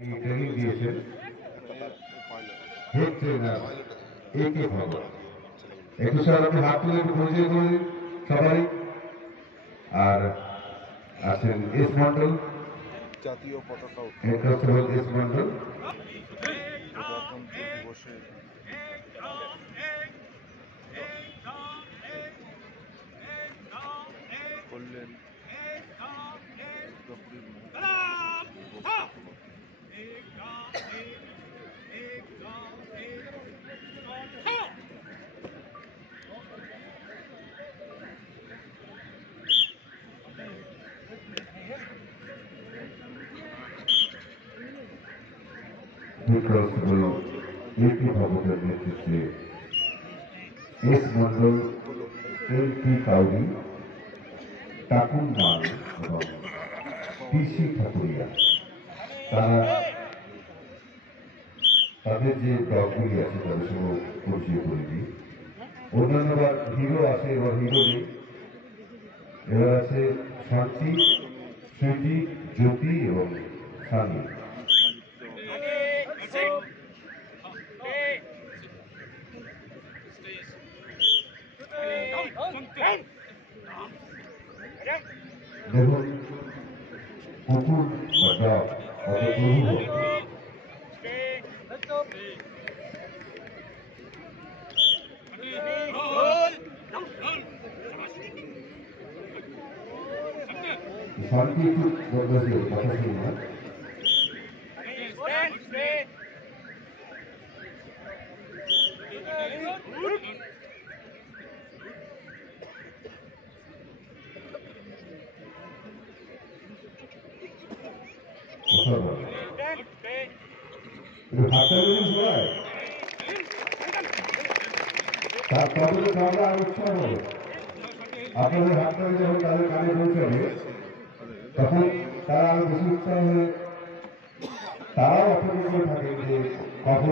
Training দিয়েছেন head trainer একে ভগত। একটু স্যার আপনি হাত তুলে একটু পরিচয় করে সবাই। আর আছেন এস মন্ডল, জাতীয় পতাকা হেড কনস্টেবল এস মন্ডল। গণতন্ত্র দিবসে করলেন দুর্গাপুরের হেড কনস্টেবল একে ভগতের নেতৃত্বে এস মন্ডল, এল পি কাউরি, টাকুন মাল এবং পিসি ঠাকুরিয়া, তারা তাদের যে দলগুলি আছে তাদের সঙ্গে পরিচয় করে দিই। অন্যান্য হিরো আছে, এবার হিরো নেই। এবার আছে শান্তি, স্মৃতি, জ্যোতি এবং সানি। দেখুন কুকুর বা ডগ অত প্রভু শান্তি একটু বদলাছে কথা শুনি না। আপনাদের হাতটা যখন তাদের কানে পৌঁছাবে তখন তারা আরো বেশি উৎসাহ হয়ে তারাও অপেক্ষা করে থাকেন যে কখন